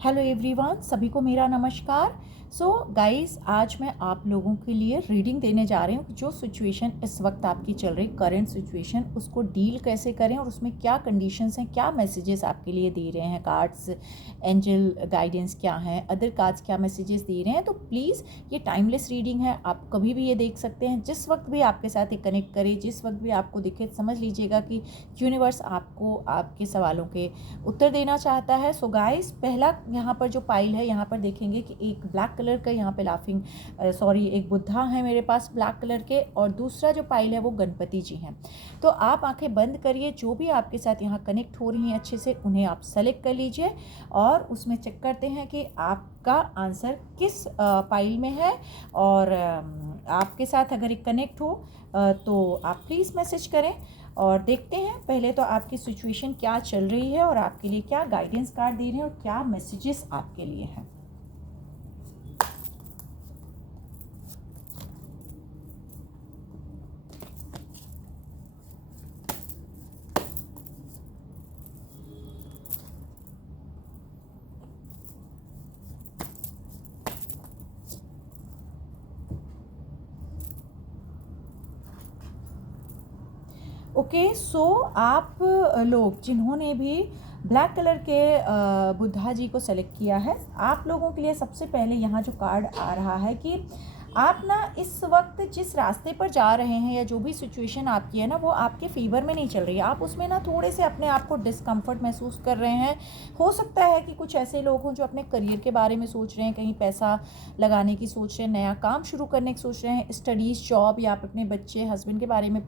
Hello everyone, सभी को मेरा नमस्कार। सो गाइस, आज मैं आप लोगों के लिए रीडिंग देने जा रही हूँ। जो सिचुएशन इस वक्त आपकी चल रही, करंट सिचुएशन, उसको डील कैसे करें और उसमें क्या कंडीशंस हैं, क्या मैसेजेस आपके लिए दे रहे हैं कार्ड्स, एंजल गाइडेंस क्या है, अदर कार्ड्स क्या मैसेजेस दे रहे हैं। तो प्लीज़, ये टाइमलेस रीडिंग है, आप कभी भी ये देख सकते हैं, जिस वक्त भी आपके साथ ये कनेक्ट करे, जिस वक्त भी आपको दिखे, समझ लीजिएगा कि यूनिवर्स आपको आपके सवालों के उत्तर देना चाहता है। सो गाइस, पहला यहाँ पर जो पाइल है, यहाँ पर देखेंगे कि एक ब्लैक कलर का यहाँ पे एक बुद्धा है मेरे पास ब्लैक कलर के, और दूसरा जो पाइल है वो गणपति जी हैं। तो आप आंखें बंद करिए, जो भी आपके साथ यहाँ कनेक्ट हो रही हैं अच्छे से, उन्हें आप सेलेक्ट कर लीजिए और उसमें चेक करते हैं कि आपका आंसर किस पाइल में है। और आपके साथ अगर एक कनेक्ट हो तो आप प्लीज़ मैसेज करें और देखते हैं पहले तो आपकी सिचुएशन क्या चल रही है और आपके लिए क्या गाइडेंस कार्ड दे रहे हैं और क्या मैसेजेस आपके लिए हैं। ओके, सो आप लोग जिन्होंने भी ब्लैक कलर के बुद्धा जी को सेलेक्ट किया है, आप लोगों के लिए सबसे पहले यहाँ जो कार्ड आ रहा है कि आप ना इस वक्त जिस रास्ते पर जा रहे हैं या जो भी सिचुएशन आपकी है ना, वो आपके फेवर में नहीं चल रही है। आप उसमें ना थोड़े से अपने आप को डिस्कम्फर्ट महसूस कर रहे हैं। हो सकता है कि कुछ ऐसे लोग हों जो अपने करियर के बारे में सोच रहे हैं, कहीं पैसा लगाने की सोच रहे हैं, नया काम शुरू करने की सोच रहे हैं, स्टडीज़, जॉब, या आप अपने बच्चे, हस्बैंड के बारे में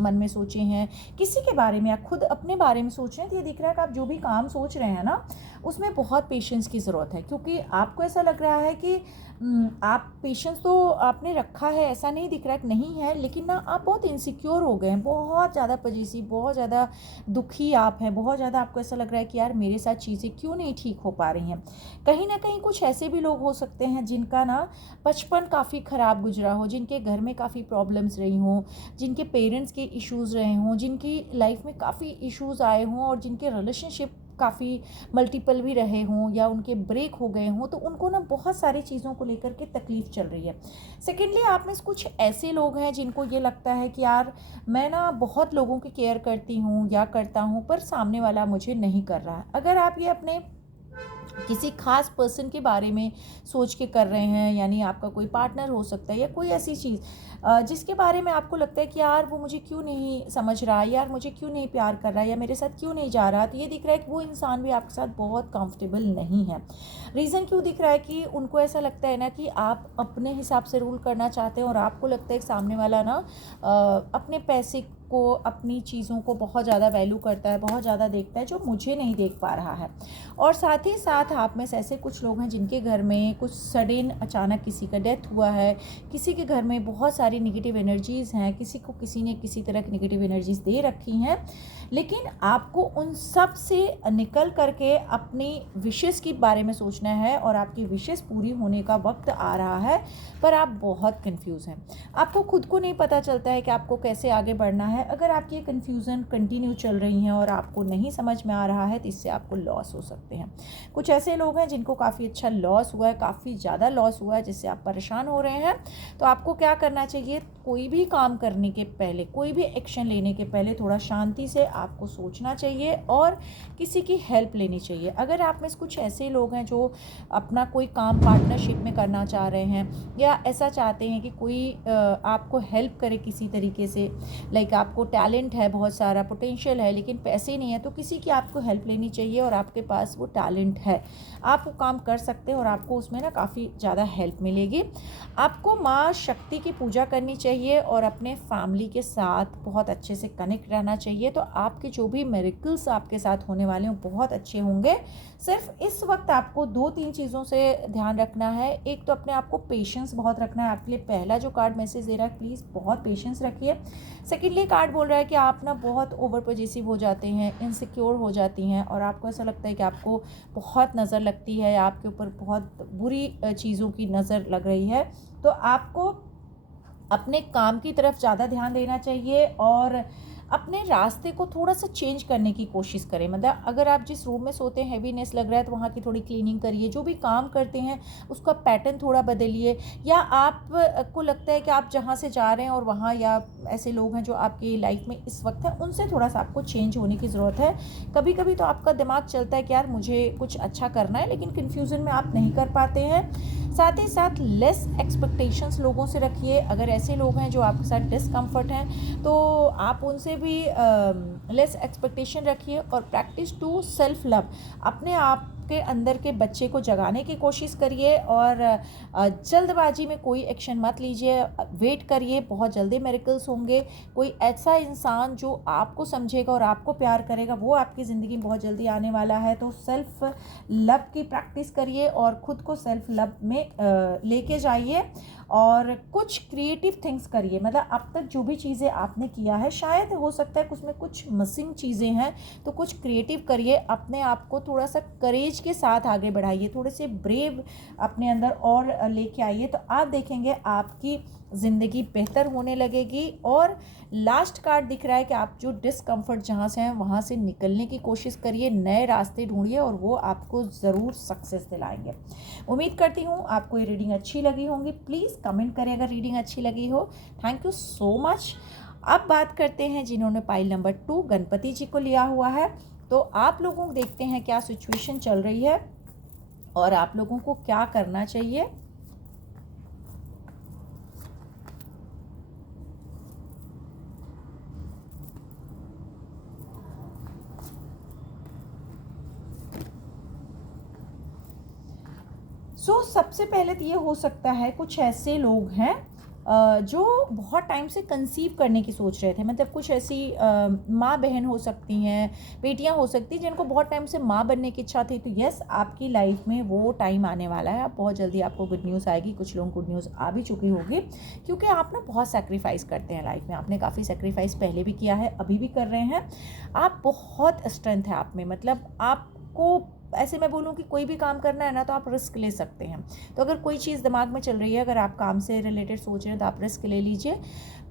मन में सोचे हैं, किसी के बारे में, या खुद अपने बारे में सोच रहे हैं। तो ये दिख रहा है कि आप जो भी काम सोच रहे हैं ना, उसमें बहुत पेशेंस की ज़रूरत है, क्योंकि आपको ऐसा लग रहा है कि आप पेशेंस तो आपने रखा है, ऐसा नहीं दिख रहा है कि नहीं है, लेकिन ना आप बहुत इनसिक्योर हो गए हैं, बहुत ज़्यादा पजेसिव, बहुत ज़्यादा दुखी आप हैं, बहुत ज़्यादा आपको ऐसा लग रहा है कि यार मेरे साथ चीज़ें क्यों नहीं ठीक हो पा रही हैं। कहीं ना कहीं कुछ ऐसे भी लोग हो सकते हैं जिनका ना बचपन काफ़ी ख़राब गुजरा हो, जिनके घर में काफ़ी प्रॉब्लम्स रही हों, जिनके पेरेंट्स के इश्यूज़ रहे हों, जिनकी लाइफ में काफ़ी इश्यूज़ आए हों और जिनके रिलेशनशिप काफ़ी मल्टीपल भी रहे हों या उनके ब्रेक हो गए हों, तो उनको ना बहुत सारी चीज़ों को लेकर के तकलीफ़ चल रही है। सेकेंडली, आप में से कुछ ऐसे लोग हैं जिनको ये लगता है कि यार मैं ना बहुत लोगों की केयर करती हूँ या करता हूँ, पर सामने वाला मुझे नहीं कर रहा है। अगर आप ये अपने किसी खास पर्सन के बारे में सोच के कर रहे हैं, यानी आपका कोई पार्टनर हो सकता है या कोई ऐसी चीज़ जिसके बारे में आपको लगता है कि यार वो मुझे क्यों नहीं समझ रहा, यार मुझे क्यों नहीं प्यार कर रहा है, या मेरे साथ क्यों नहीं जा रहा, तो ये दिख रहा है कि वो इंसान भी आपके साथ बहुत कंफर्टेबल नहीं है। रीज़न क्यों दिख रहा है कि उनको ऐसा लगता है ना कि आप अपने हिसाब से रूल करना चाहते हैं और आपको लगता है कि सामने वाला ना अपने पैसे को, अपनी चीज़ों को बहुत ज़्यादा वैल्यू करता है, बहुत ज़्यादा देखता है, जो मुझे नहीं देख पा रहा है। और साथ ही साथ आप में से ऐसे कुछ लोग हैं जिनके घर में कुछ सडन अचानक किसी का डेथ हुआ है, किसी के घर में बहुत सारी नेगेटिव एनर्जीज़ हैं, किसी को किसी ने किसी तरह की नेगेटिव एनर्जीज़ दे रखी हैं, लेकिन आपको उन सब से निकल करके अपनी विशेस के बारे में सोचना है और आपकी विशेस पूरी होने का वक्त आ रहा है, पर आप बहुत कंफ्यूज हैं। आपको खुद को नहीं पता चलता है कि आपको कैसे आगे बढ़ना है। अगर आपकी ये कन्फ्यूज़न कंटिन्यू चल रही हैं और आपको नहीं समझ में आ रहा है, तो इससे आपको लॉस हो सकते हैं। कुछ ऐसे लोग हैं जिनको काफ़ी अच्छा लॉस हुआ है, काफ़ी ज़्यादा लॉस हुआ है, जिससे आप परेशान हो रहे हैं। तो आपको क्या करना चाहिए, कोई भी काम करने के पहले, कोई भी एक्शन लेने के पहले थोड़ा शांति से आपको सोचना चाहिए और किसी की हेल्प लेनी चाहिए। अगर आप में से कुछ ऐसे लोग हैं जो अपना कोई काम पार्टनरशिप में करना चाह रहे हैं या ऐसा चाहते हैं कि कोई आपको हेल्प करे किसी तरीके से, लाइक आपको टैलेंट है, बहुत सारा पोटेंशियल है, लेकिन पैसे नहीं है, तो किसी की आपको हेल्प लेनी चाहिए और आपके पास वो टैलेंट है, आप वो काम कर सकते हैं और आपको उसमें ना काफ़ी ज़्यादा हेल्प मिलेगी। आपको माँ शक्ति की पूजा करनी चाहिए और अपने फैमिली के साथ बहुत अच्छे से कनेक्ट रहना चाहिए, तो आपके जो भी मिरेकल्स आपके साथ होने वाले हैं बहुत अच्छे होंगे। सिर्फ इस वक्त आपको 2-3 चीज़ों से ध्यान रखना है। एक तो अपने आप को पेशेंस बहुत रखना है। आपके लिए पहला जो कार्ड मैसेज दे रहा है, प्लीज़ बहुत पेशेंस रखिए। सेकेंडली, कार्ड बोल रहा है कि आप ना बहुत ओवर पॉजिटिव हो जाते हैं, इनसिक्योर हो जाती हैं और आपको ऐसा लगता है कि आपको बहुत नज़र लगती है, आपके ऊपर बहुत बुरी चीज़ों की नज़र लग रही है। तो आपको अपने काम की तरफ ज़्यादा ध्यान देना चाहिए और अपने रास्ते को थोड़ा सा चेंज करने की कोशिश करें। मतलब अगर आप जिस रूम में सोते हैं हैवीनेस लग रहा है तो वहाँ की थोड़ी क्लीनिंग करिए। जो भी काम करते हैं उसका पैटर्न थोड़ा बदलिए। या आप को लगता है कि आप जहाँ से जा रहे हैं और वहाँ या ऐसे लोग हैं जो आपकी लाइफ में इस वक्त हैं, उनसे थोड़ा सा आपको चेंज होने की ज़रूरत है। कभी कभी तो आपका दिमाग चलता है कि यार मुझे कुछ अच्छा करना है, लेकिन कन्फ्यूज़न में आप नहीं कर पाते हैं। साथ ही साथ लेस एक्सपेक्टेशंस लोगों से रखिए। अगर ऐसे लोग हैं जो आपके साथ डिसकम्फर्ट हैं तो आप उनसे भी लेस एक्सपेक्टेशन रखिए। और प्रैक्टिस टू सेल्फ लव, अपने आप के अंदर के बच्चे को जगाने की कोशिश करिए। और जल्दबाजी में कोई एक्शन मत लीजिए, वेट करिए, बहुत जल्दी मिरेकल्स होंगे। कोई ऐसा इंसान जो आपको समझेगा और आपको प्यार करेगा वो आपकी ज़िंदगी में बहुत जल्दी आने वाला है। तो सेल्फ लव की प्रैक्टिस करिए और ख़ुद को सेल्फ लव में लेके जाइए और कुछ क्रिएटिव थिंग्स करिए। मतलब अब तक जो भी चीज़ें आपने किया है शायद हो सकता है उसमें कुछ मिसिंग चीज़ें हैं, तो कुछ क्रिएटिव करिए। अपने आप को थोड़ा सा करेज के साथ आगे बढ़ाइए, थोड़े से ब्रेव अपने अंदर और लेके आइए, तो आप देखेंगे आपकी ज़िंदगी बेहतर होने लगेगी। और लास्ट कार्ड दिख रहा है कि आप जो डिस्कम्फर्ट जहाँ से हैं वहाँ से निकलने की कोशिश करिए, नए रास्ते ढूंढिए और वो आपको ज़रूर सक्सेस दिलाएंगे। उम्मीद करती हूँ आपको ये रीडिंग अच्छी लगी होंगी। प्लीज़ कमेंट करें अगर रीडिंग अच्छी लगी हो। Thank you so much. अब बात करते हैं जिन्होंने पाइल नंबर 2 गणपति जी को लिया हुआ है। तो आप लोगों को देखते हैं क्या सिचुएशन चल रही है और आप लोगों को क्या करना चाहिए। सबसे पहले तो ये हो सकता है कुछ ऐसे लोग हैं जो बहुत टाइम से कंसीव करने की सोच रहे थे। मतलब कुछ ऐसी माँ बहन हो सकती हैं, बेटियां हो सकती हैं जिनको बहुत टाइम से माँ बनने की इच्छा थी। तो यस, आपकी लाइफ में वो टाइम आने वाला है। आप बहुत जल्दी आपको गुड न्यूज़ आएगी। कुछ लोगों को गुड न्यूज़ आ भी चुकी होगी, क्योंकि आप ना बहुत सेक्रीफाइस करते हैं लाइफ में। आपने काफ़ी सेक्रीफाइस पहले भी किया है, अभी भी कर रहे हैं। आप बहुत स्ट्रेंथ है आप में। मतलब आपको ऐसे मैं बोलूँ कि कोई भी काम करना है ना तो आप रिस्क ले सकते हैं। तो अगर कोई चीज़ दिमाग में चल रही है, अगर आप काम से रिलेटेड सोच रहे हैं तो आप रिस्क ले लीजिए।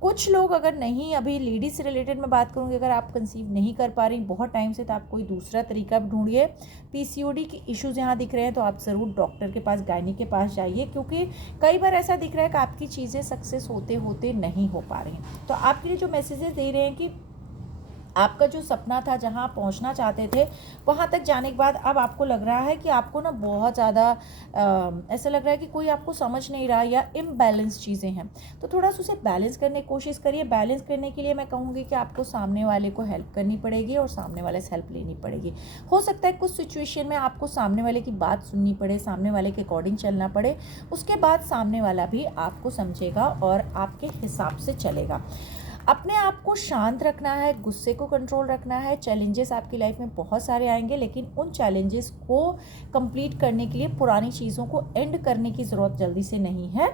कुछ लोग अगर नहीं, अभी लेडीज़ से रिलेटेड मैं बात करूँगी, अगर आप कंसीव नहीं कर पा रही बहुत टाइम से तो आप कोई दूसरा तरीका ढूंढिए। पीसीओडी के इश्यूज़ यहाँ दिख रहे हैं तो आप ज़रूर डॉक्टर के पास, गायनी के पास जाइए, क्योंकि कई बार ऐसा दिख रहा है कि आपकी चीज़ें सक्सेस होते होते नहीं हो पा रही। तो आपके लिए जो मैसेजेस दे रहे हैं कि आपका जो सपना था, जहाँ आप पहुँचना चाहते थे, वहाँ तक जाने के बाद अब आपको लग रहा है कि आपको ना बहुत ज़्यादा ऐसा लग रहा है कि कोई आपको समझ नहीं रहा या इम्बैलेंस चीज़ें हैं। तो थोड़ा सा उसे बैलेंस करने की कोशिश करिए। बैलेंस करने के लिए मैं कहूँगी कि आपको सामने वाले को हेल्प करनी पड़ेगी और सामने वाले से हेल्प लेनी पड़ेगी। हो सकता है कुछ सिचुएशन में आपको सामने वाले की बात सुननी पड़े, सामने वाले के अकॉर्डिंग चलना पड़े। उसके बाद सामने वाला भी आपको समझेगा और आपके हिसाब से चलेगा। अपने आप को शांत रखना है, गुस्से को कंट्रोल रखना है। चैलेंजेस आपकी लाइफ में बहुत सारे आएंगे, लेकिन उन चैलेंजेस को कंप्लीट करने के लिए पुरानी चीज़ों को एंड करने की ज़रूरत जल्दी से नहीं है।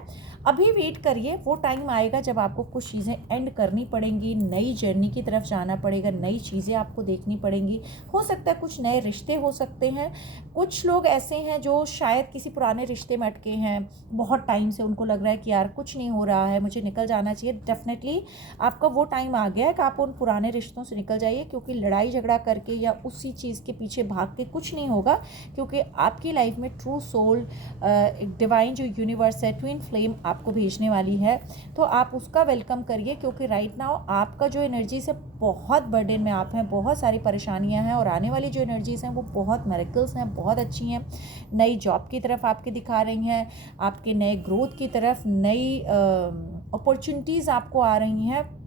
अभी वेट करिए, वो टाइम आएगा जब आपको कुछ चीज़ें एंड करनी पड़ेंगी, नई जर्नी की तरफ जाना पड़ेगा, नई चीज़ें आपको देखनी पड़ेंगी। हो सकता है कुछ नए रिश्ते हो सकते हैं। कुछ लोग ऐसे हैं जो शायद किसी पुराने रिश्ते में अटके हैं बहुत टाइम से, उनको लग रहा है कि यार कुछ नहीं हो रहा है, मुझे निकल जाना चाहिए। डेफिनेटली आपका वो टाइम आ गया है कि आप उन पुराने रिश्तों से निकल जाइए, क्योंकि लड़ाई झगड़ा करके या उसी चीज़ के पीछे भाग के कुछ नहीं होगा। क्योंकि आपकी लाइफ में ट्रू सोल, एक डिवाइन जो यूनिवर्स है, ट्विन फ्लेम आपको भेजने वाली है। तो आप उसका वेलकम करिए, क्योंकि राइट नाउ आपका जो एनर्जी से बहुत बर्डन में आप हैं, बहुत सारी परेशानियां हैं, और आने वाली जो एनर्जीज़ हैं वो बहुत मिरेकल्स हैं, बहुत अच्छी हैं। नई जॉब की तरफ आपके दिखा रही हैं, आपके नए ग्रोथ की तरफ नई अपॉर्चुनिटीज़ आपको आ रही हैं।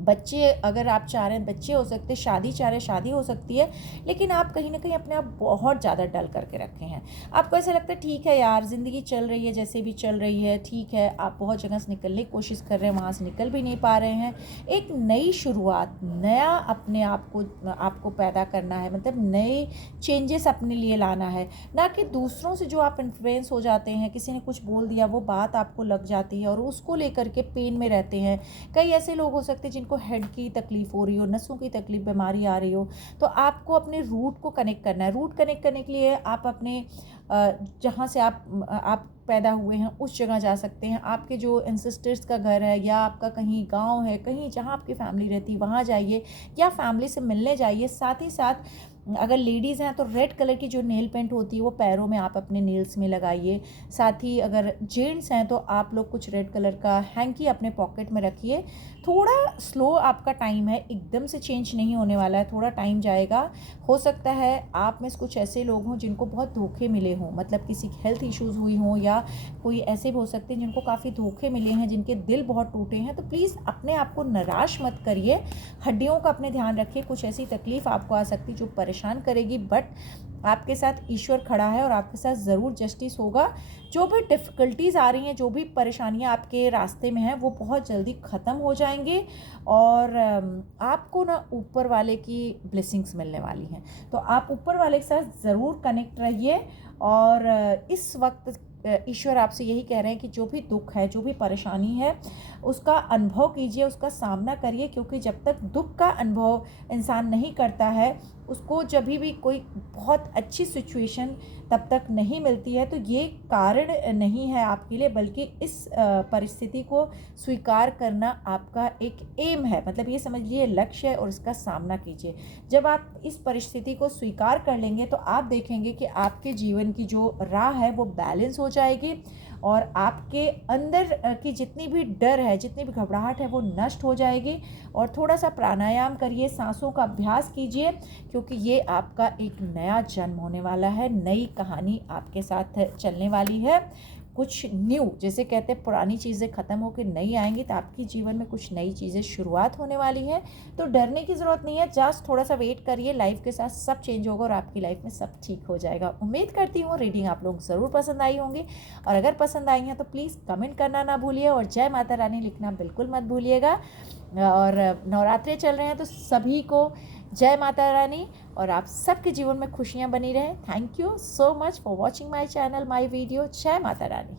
बच्चे अगर आप चाह रहे हैं बच्चे हो सकते हैं, शादी चाह रहे हैं शादी हो सकती है, लेकिन आप कहीं ना कहीं अपने आप बहुत ज़्यादा डल करके रखे हैं। आपको ऐसा लगता है ठीक है यार, ज़िंदगी चल रही है जैसे भी चल रही है, ठीक है। आप बहुत जगह से निकलने की कोशिश कर रहे हैं, वहाँ से निकल भी नहीं पा रहे हैं। एक नई शुरुआत, नया अपने आपको पैदा करना है। मतलब नए चेंजेस अपने लिए लाना है, ना कि दूसरों से जो आप इन्फ्लुएंस हो जाते हैं। किसी ने कुछ बोल दिया, वो बात आपको लग जाती है और उसको लेकर के पेन में रहते हैं। कई ऐसे लोग हो सकते हैं जिनको हेड की तकलीफ हो रही हो, नसों की तकलीफ, बीमारी आ रही हो। तो आपको अपने रूट को कनेक्ट करना है। रूट कनेक्ट करने के लिए आप अपने जहाँ से आप पैदा हुए हैं उस जगह जा सकते हैं। आपके जो एंसेस्टर्स का घर है या आपका कहीं गांव है, कहीं जहाँ आपकी फैमिली रहती है वहाँ जाइए या फैमिली से मिलने जाइए। साथ ही साथ अगर लेडीज़ हैं तो रेड कलर की जो नेल पेंट होती है वो पैरों में आप अपने नेल्स में लगाइए। साथ ही अगर जेंट्स हैं तो आप लोग कुछ रेड कलर का हैंकी अपने पॉकेट में रखिए। थोड़ा स्लो आपका टाइम है, एकदम से चेंज नहीं होने वाला है, थोड़ा टाइम जाएगा। हो सकता है आप में से कुछ ऐसे लोग हों जिनको बहुत धोखे मिले हों, मतलब किसी हेल्थ इश्यूज़ हुई हों, या कोई ऐसे भी हो सकते हैं जिनको काफ़ी धोखे मिले हैं, जिनके दिल बहुत टूटे हैं। तो प्लीज़ अपने आप को निराश मत करिए, हड्डियों का अपने ध्यान रखिए। कुछ ऐसी तकलीफ़ आपको आ सकती जो परेशान करेगी, बट आपके साथ ईश्वर खड़ा है और आपके साथ ज़रूर जस्टिस होगा। जो भी डिफ़िकल्टीज़ आ रही हैं, जो भी परेशानियां आपके रास्ते में हैं, वो बहुत जल्दी ख़त्म हो जाएंगे और आपको ना ऊपर वाले की ब्लेसिंग्स मिलने वाली हैं। तो आप ऊपर वाले के साथ ज़रूर कनेक्ट रहिए। और इस वक्त ईश्वर आपसे यही कह रहे हैं कि जो भी दुख है, जो भी परेशानी है, उसका अनुभव कीजिए, उसका सामना करिए। क्योंकि जब तक दुख का अनुभव इंसान नहीं करता है, उसको जब भी कोई बहुत अच्छी सिचुएशन तब तक नहीं मिलती है। तो ये कारण नहीं है आपके लिए, बल्कि इस परिस्थिति को स्वीकार करना आपका एक एम है, मतलब ये समझ लीजिए लक्ष्य है, और इसका सामना कीजिए। जब आप इस परिस्थिति को स्वीकार कर लेंगे तो आप देखेंगे कि आपके जीवन की जो राह है वो बैलेंस हो जाएगी और आपके अंदर की जितनी भी डर है, जितनी भी घबराहट है, वो नष्ट हो जाएगी। और थोड़ा सा प्राणायाम करिए, सांसों का अभ्यास कीजिए, क्योंकि ये आपका एक नया जन्म होने वाला है, नई कहानी आपके साथ चलने वाली है। कुछ न्यू, जैसे कहते हैं पुरानी चीज़ें ख़त्म होकर नई आएंगी, तो आपके जीवन में कुछ नई चीज़ें शुरुआत होने वाली है। तो डरने की ज़रूरत नहीं है, जस्ट थोड़ा सा वेट करिए, लाइफ के साथ सब चेंज होगा और आपकी लाइफ में सब ठीक हो जाएगा। उम्मीद करती हूँ रीडिंग आप लोग ज़रूर पसंद आई होंगी, और अगर पसंद आई हैं तो प्लीज़ कमेंट करना ना भूलिए और जय माता रानी लिखना बिल्कुल मत भूलिएगा। और नवरात्रे चल रहे हैं तो सभी को जय माता रानी, और आप सबके जीवन में खुशियाँ बनी रहें। Thank you so much for watching my channel, my video. जय माता रानी।